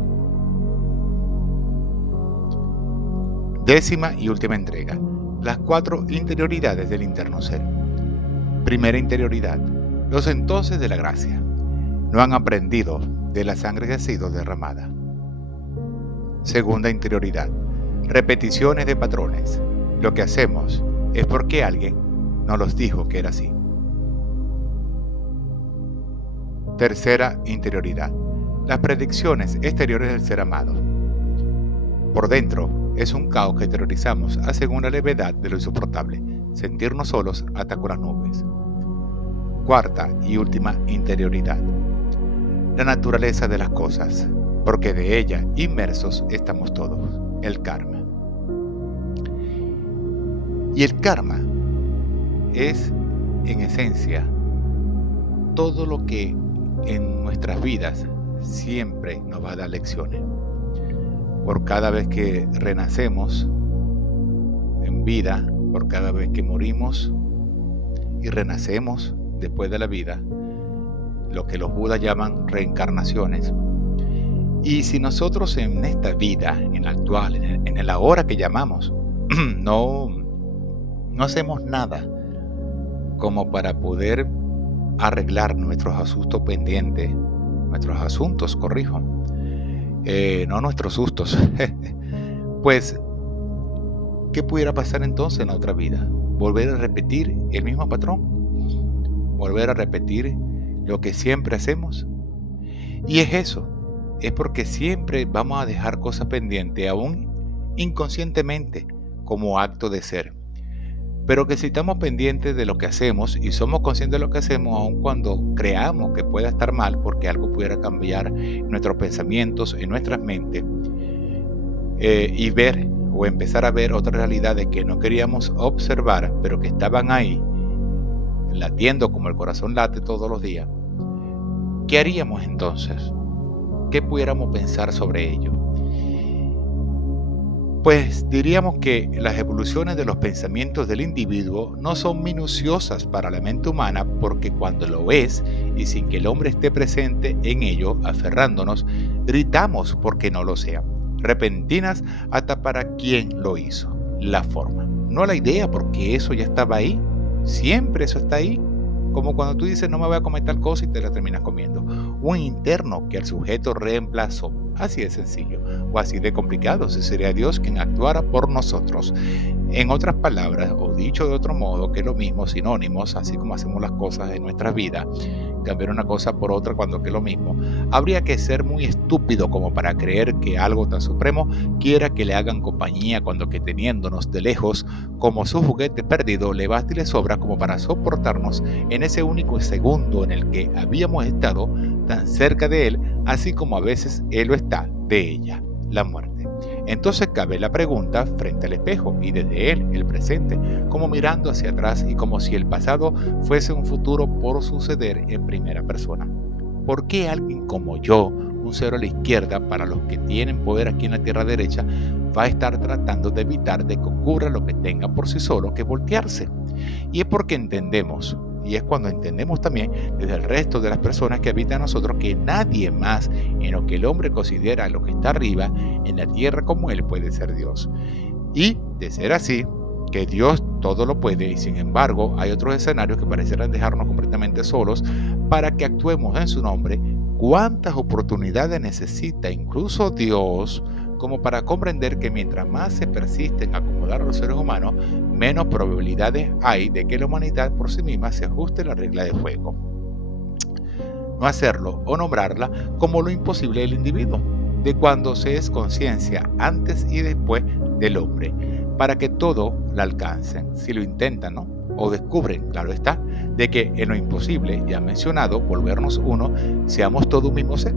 Décima y última entrega. Las 4 interioridades del interno ser. Primera interioridad, Los entonces de la gracia no han aprendido de la sangre que ha sido derramada. Segunda interioridad. Repeticiones de patrones. Lo que hacemos es porque alguien nos los dijo que era así. Tercera interioridad. Las predicciones exteriores del ser amado. Por dentro es un caos que teorizamos a según la levedad de lo insoportable, sentirnos solos hasta con las nubes. Cuarta y última interioridad. La naturaleza de las cosas, porque de ella inmersos estamos todos, el karma. Y el karma es, en esencia, todo lo que en nuestras vidas siempre nos va a dar lecciones. Por cada vez que renacemos en vida, por cada vez que morimos y renacemos después de la vida, lo que los budas llaman reencarnaciones. Y si nosotros en esta vida, en la actual, en el ahora que llamamos, no hacemos nada como para poder arreglar nuestros asuntos pendientes, no nuestros sustos, pues, ¿qué pudiera pasar entonces en la otra vida? Volver a repetir el mismo patrón, volver a repetir lo que siempre hacemos. Y es eso, es porque siempre vamos a dejar cosas pendientes, aún inconscientemente, como acto de ser. Pero que si estamos pendientes de lo que hacemos y somos conscientes de lo que hacemos, aun cuando creamos que pueda estar mal, porque algo pudiera cambiar nuestros pensamientos, en nuestras mentes, y ver o empezar a ver otras realidades que no queríamos observar, pero que estaban ahí, latiendo como el corazón late todos los días, ¿qué haríamos entonces? ¿Qué pudiéramos pensar sobre ello? Pues diríamos que las evoluciones de los pensamientos del individuo no son minuciosas para la mente humana, porque cuando lo es y sin que el hombre esté presente en ello, aferrándonos, gritamos porque no lo sea, repentinas hasta para quien lo hizo, la forma, no la idea, porque eso ya estaba ahí, siempre eso está ahí. Como cuando tú dices no me voy a comer tal cosa y te la terminas comiendo. Un interno que el sujeto reemplazó. Así de sencillo o así de complicado, si sería Dios quien actuara por nosotros. En otras palabras, o dicho de otro modo, que lo mismo, sinónimos, así como hacemos las cosas en nuestra vida, cambiar una cosa por otra cuando que es lo mismo, habría que ser muy estúpido como para creer que algo tan supremo quiera que le hagan compañía cuando que teniéndonos de lejos como su juguete perdido le basta y le sobra como para soportarnos en ese único segundo en el que habíamos estado tan cerca de él, así como a veces él lo está de ella, la muerte. Entonces cabe la pregunta frente al espejo y desde él, el presente, como mirando hacia atrás y como si el pasado fuese un futuro por suceder en primera persona. ¿Por qué alguien como yo, un cero a la izquierda para los que tienen poder aquí en la tierra derecha, va a estar tratando de evitar de que ocurra lo que tenga por sí solo que voltearse? Y es porque entendemos, y es cuando entendemos también desde el resto de las personas que habitan nosotros, que nadie más en lo que el hombre considera lo que está arriba en la tierra como él puede ser Dios. Y de ser así, que Dios todo lo puede, y sin embargo hay otros escenarios que parecieran dejarnos completamente solos para que actuemos en su nombre, ¿cuántas oportunidades necesita incluso Dios como para comprender que mientras más se persiste en acomodar a los seres humanos, menos probabilidades hay de que la humanidad por sí misma se ajuste a la regla de juego? No hacerlo o nombrarla como lo imposible del individuo, de cuando se es conciencia antes y después del hombre, para que todo la alcancen, si lo intentan, ¿no? O descubren, claro está, de que en lo imposible, ya mencionado, volvernos uno, seamos todo un mismo ser.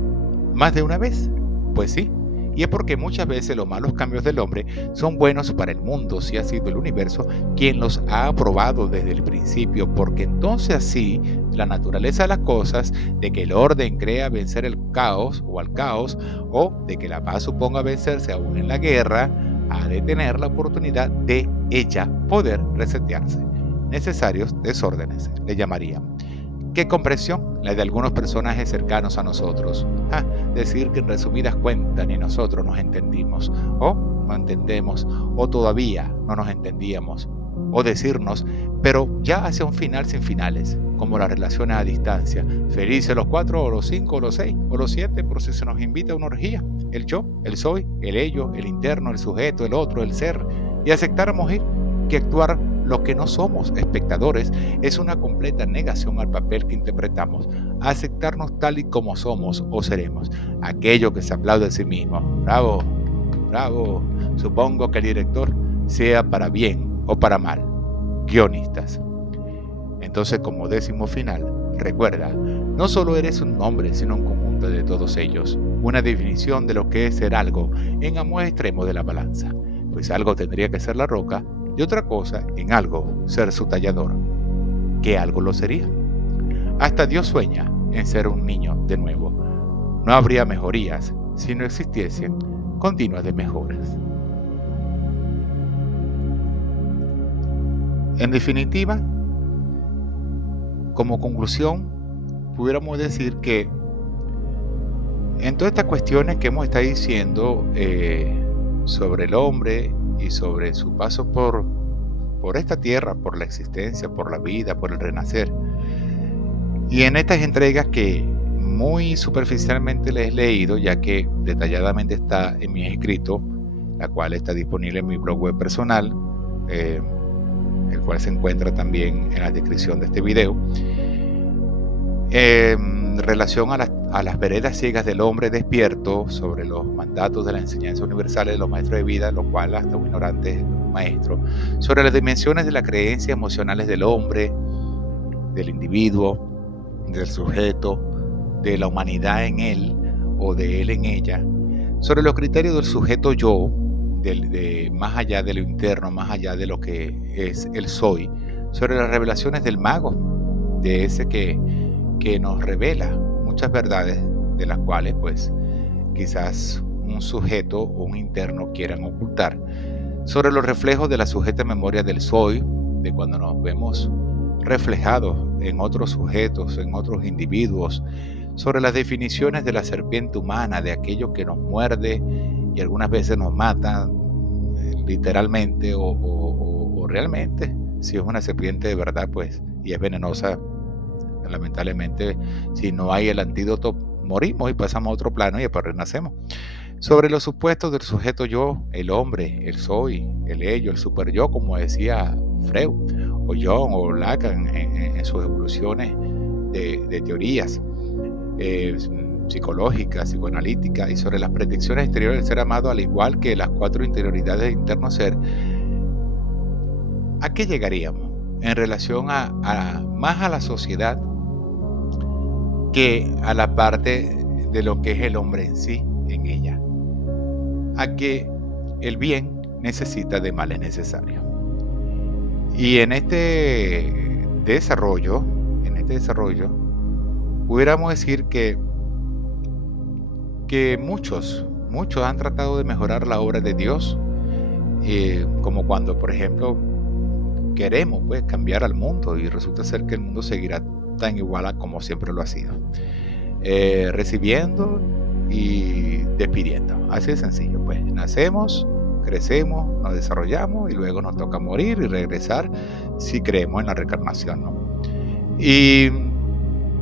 ¿Más de una vez? Pues sí. Y es porque muchas veces los malos cambios del hombre son buenos para el mundo, si ha sido el universo quien los ha aprobado desde el principio, porque entonces así la naturaleza de las cosas, de que el orden crea vencer el caos o al caos, o de que la paz suponga vencerse aún en la guerra, ha de tener la oportunidad de ella poder resetearse. Necesarios desórdenes, le llamarían. ¿Qué comprensión? La de algunos personajes cercanos a nosotros. Decir que en resumidas cuentas ni nosotros nos entendimos, o no entendemos, o todavía no nos entendíamos. O decirnos, pero ya hacia un final sin finales, como las relaciones a distancia. Felices los 4 o los 5 o los 6 o los 7, por si se nos invita a una orgía. El yo, el soy, el ello, el interno, el sujeto, el otro, el ser. Y aceptáramos ir, que actuar lo que no somos, espectadores, es una completa negación al papel que interpretamos. Aceptarnos tal y como somos o seremos. Aquello que se aplaude a sí mismo. Bravo, bravo. Supongo que el director sea para bien o para mal. Guionistas. Entonces, como décimo final, recuerda, no solo eres un nombre, sino un conjunto de todos ellos, una definición de lo que es ser algo en ambos extremos de la balanza, pues algo tendría que ser la roca y otra cosa, en algo, ser su tallador. ¿Qué algo lo sería? Hasta Dios sueña en ser un niño de nuevo. No habría mejorías si no existiesen continuas de mejoras. En definitiva, como conclusión, pudiéramos decir que en todas estas cuestiones que hemos estado diciendo sobre el hombre y sobre su paso por esta tierra, por la existencia, por la vida, por el renacer, y en estas entregas que muy superficialmente les he leído, ya que detalladamente está en mi escrito, la cual está disponible en mi blog web personal, el cual se encuentra también en la descripción de este video, en relación a las veredas ciegas del hombre despierto sobre los mandatos de la enseñanza universal de los maestros de vida, lo cual hasta un ignorante es un maestro, sobre las dimensiones de las creencias emocionales del hombre, del individuo, del sujeto, de la humanidad en él o de él en ella, sobre los criterios del sujeto yo, más allá de lo interno, más allá de lo que es el soy, sobre las revelaciones del mago, de ese que nos revela muchas verdades de las cuales pues quizás un sujeto o un interno quieran ocultar, sobre los reflejos de la sujeta memoria del soy, de cuando nos vemos reflejados en otros sujetos, en otros individuos, sobre las definiciones de la serpiente humana, de aquello que nos muerde y algunas veces nos mata literalmente o realmente, si es una serpiente de verdad pues y es venenosa. Lamentablemente, si no hay el antídoto, morimos y pasamos a otro plano y después renacemos. Sobre los supuestos del sujeto yo, el hombre, el soy, el ello, el super yo, como decía Freud, o Jung, o Lacan en sus evoluciones de teorías psicológicas, psicoanalíticas, y sobre las predicciones exteriores del ser amado, al igual que las 4 interioridades del interno ser, ¿a qué llegaríamos en relación más a la sociedad que a la parte de lo que es el hombre en sí, en ella? A que el bien necesita de males necesarios. Y en este desarrollo, pudiéramos decir que muchos han tratado de mejorar la obra de Dios, como cuando, por ejemplo, queremos pues cambiar al mundo y resulta ser que el mundo seguirá tan igual a como siempre lo ha sido, recibiendo y despidiendo, así de sencillo. Pues nacemos, crecemos, nos desarrollamos y luego nos toca morir y regresar si creemos en la reencarnación, ¿no? Y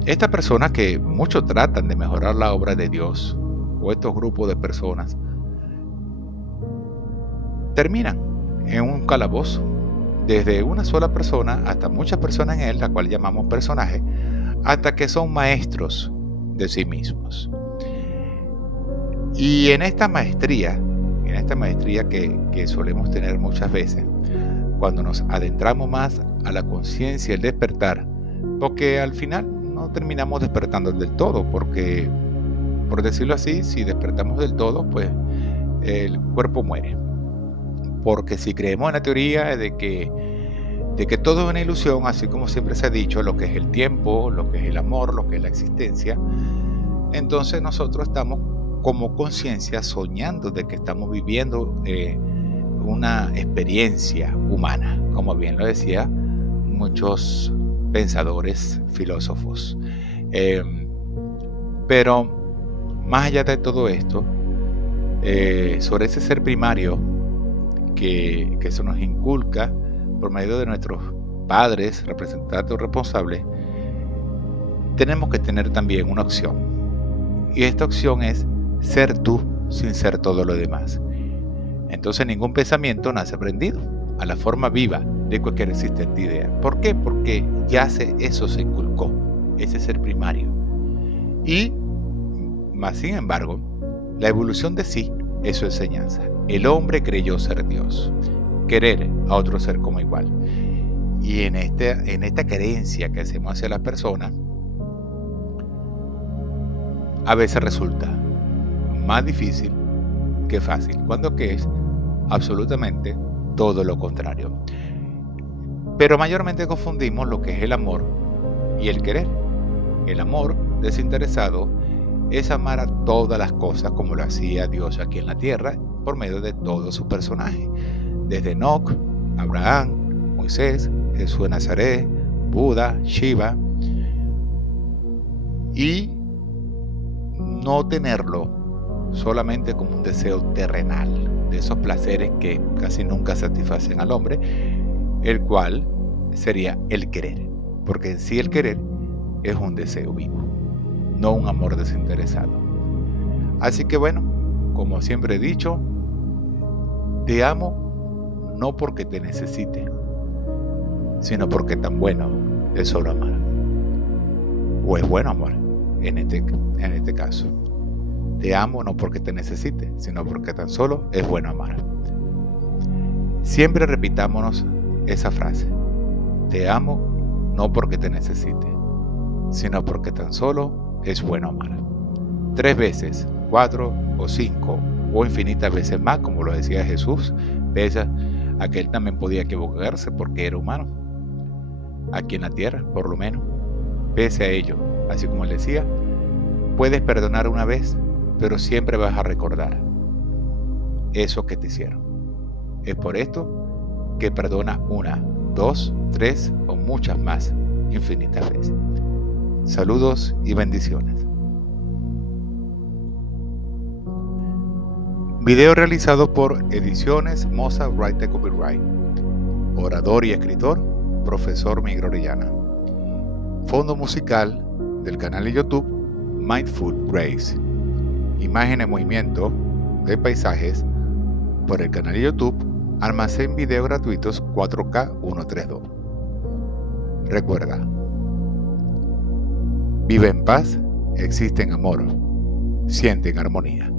estas personas que muchos tratan de mejorar la obra de Dios, o estos grupos de personas, terminan en un calabozo, desde una sola persona hasta muchas personas en él, la cual llamamos personaje, hasta que son maestros de sí mismos. Y en esta maestría que solemos tener muchas veces, cuando nos adentramos más a la conciencia y el despertar, porque al final no terminamos despertando del todo, porque, por decirlo así, si despertamos del todo, pues el cuerpo muere. Porque si creemos en la teoría de que todo es una ilusión, así como siempre se ha dicho, lo que es el tiempo, lo que es el amor, lo que es la existencia, entonces nosotros estamos como conciencia soñando de que estamos viviendo una experiencia humana, como bien lo decía muchos pensadores, filósofos. Pero más allá de todo esto, sobre ese ser primario que se nos inculca por medio de nuestros padres, representantes o responsables, tenemos que tener también una opción. Y esta opción es ser tú sin ser todo lo demás. Entonces ningún pensamiento nace aprendido a la forma viva de cualquier existente idea. ¿Por qué? Porque eso se inculcó, ese ser primario. Y, más sin embargo, la evolución de sí es su enseñanza. El hombre creyó ser Dios, querer a otro ser como igual. Y en esta creencia que hacemos hacia las personas, a veces resulta más difícil que fácil, cuando que es absolutamente todo lo contrario. Pero mayormente confundimos lo que es el amor y el querer. El amor desinteresado es amar a todas las cosas como lo hacía Dios aquí en la tierra por medio de todos sus personajes, desde Enoc, Abraham, Moisés, Jesús de Nazaret, Buda, Shiva, y no tenerlo solamente como un deseo terrenal, de esos placeres que casi nunca satisfacen al hombre, el cual sería el querer, porque en sí el querer es un deseo vivo, no un amor desinteresado. Así que bueno, como siempre he dicho, te amo no porque te necesite, sino porque tan bueno es solo amar. O es bueno amor en este caso. Te amo no porque te necesite, sino porque tan solo es bueno amar. Siempre repitámonos esa frase. Te amo no porque te necesite, sino porque tan solo es bueno amar. 3 veces, 4 o 5 o infinitas veces más, como lo decía Jesús, pese a que él también podía equivocarse porque era humano, aquí en la tierra, por lo menos. Pese a ello, así como él decía, puedes perdonar una vez, pero siempre vas a recordar eso que te hicieron. Es por esto que perdona 1, 2, 3 o muchas más, infinitas veces. Saludos y bendiciones. Video realizado por Ediciones Moza Write Copyright. Orador y escritor, profesor Miguel Orellana. Fondo musical del canal de YouTube Mindful Grace. Imagen en movimiento de paisajes por el canal de YouTube Almacén Video Gratuitos 4K 132. Recuerda, vive en paz, existe en amor, siente en armonía.